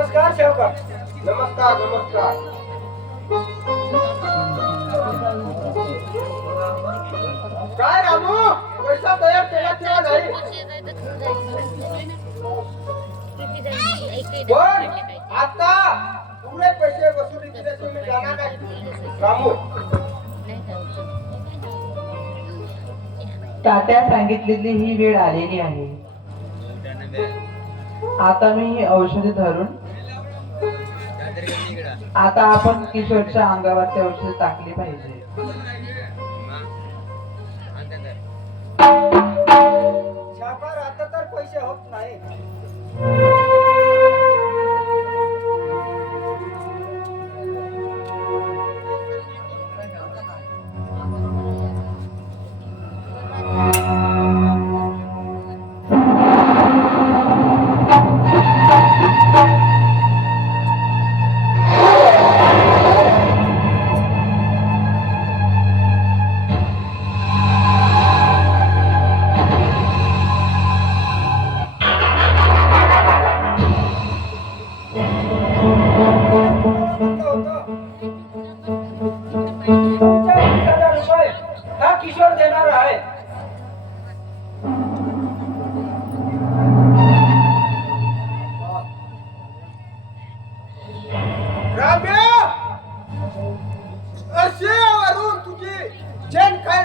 नमस्कार शेवकर नमस्कार नमस्कार. काय रामू? पैसा तयार केला किंवा नाही पण आता पुरे पैसे वसुली केले तुम्ही जाणार नाही. रामू. तात्या सांगितलेली ही वेळ आलेली आहे. आता मी ही औषधे धरून आता आपण किशोरच्या अंगावरती औषध टाकली पाहिजे. आता तर पैसे होत नाही.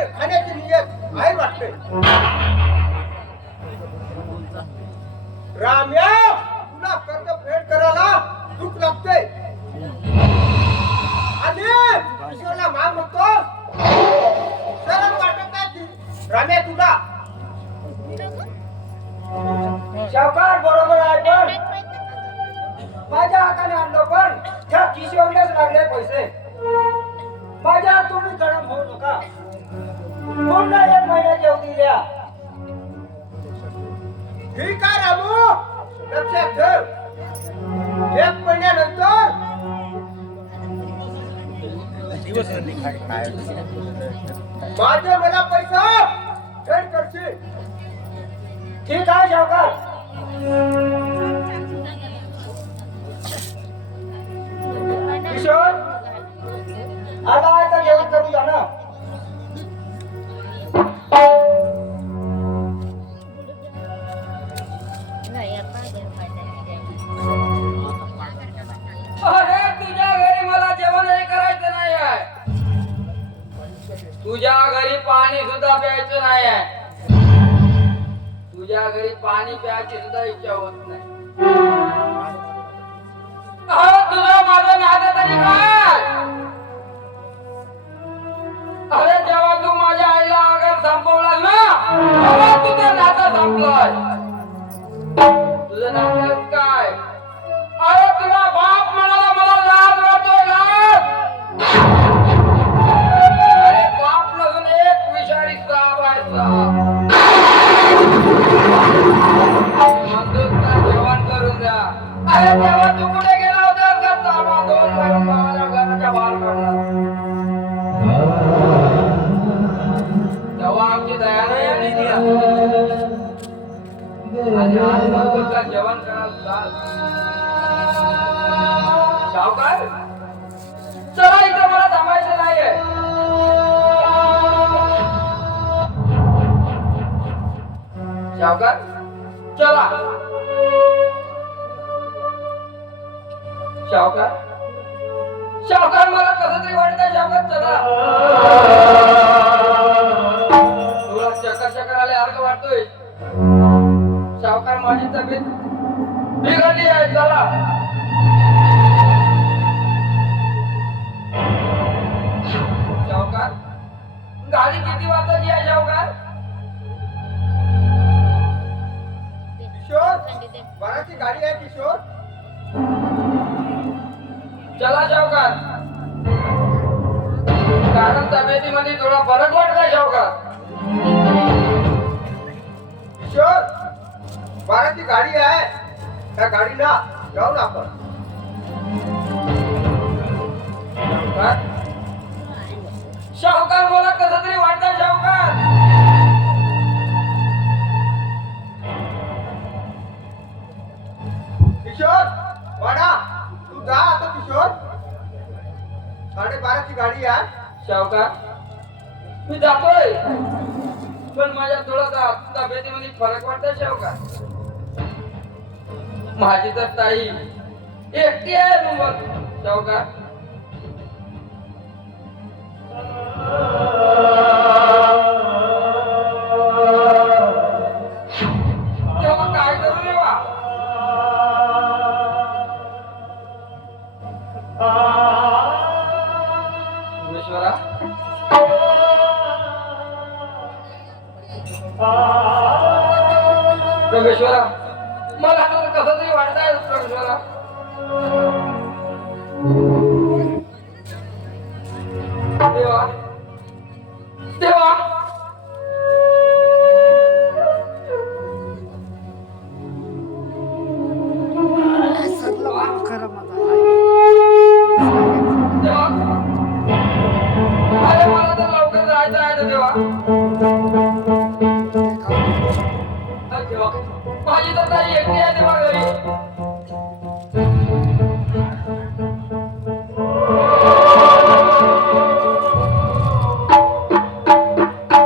चेन खाण्याची नियत आहे वाटते. राम्या तुला कर्ज फेड करायला दुःख लागते. आणि किशोरला मान म्हणतो सरळ वाटत नाही राम्या तुला. शावकार बरोबर आहे पण. माझ्या हाताने आणलो पण. त्या किशोर माझे मला पैसा फेड करशील? ठीक आहे शावकार किशोर आता तुझ्या घरी पाणी सुद्धा प्यायचं नाही आहे. तुझ्या घरी पाणी प्यायची सुद्धा इच्छा होत नाही. तुझा माझं नातं तरी काय अरे जेव्हा तू माझ्या आईला अगर संपवला ना? तेव्हा तुझं नातं संपलं तुझं नातं अरे तेव्हा तू कुठे गेला दोन महिने माझ्या घराच्या बाहेर पडला तेव्हा आमची दया नाही आली आणि आज जेवण करायला चाल सावकार चला इथं मला थांबायचं नाहीये सावकार चला. शावकार शावकार मला कसं तरी वाटतंय? शावकार चला. तुला चकर चकर आले अर्ग वाटतोय. शावकार माझी तब्येत बिघडली आहे चला. शावकार गाडी किती वाजताची आहे शावकार किशोर बाराची गाडी आहे किशोर. चला शावकार कारण तब्येतीमध्ये थोडा फरक वाटलाय सावकार किशोर बाराची गाडी आहे. त्या गाडीला जाऊ ना आपण शाहूकार मला कसं तरी वाटत गाडी या शावकार मी जातोय. पण माझ्या थोडासा तब्येतीमध्ये फरक वाटतोय शावकार माझी तर ताई एकटी आहे मुंबईत. शावकार गंगेश्वरा. माझी तर ताई एकटी आहे देवा घरी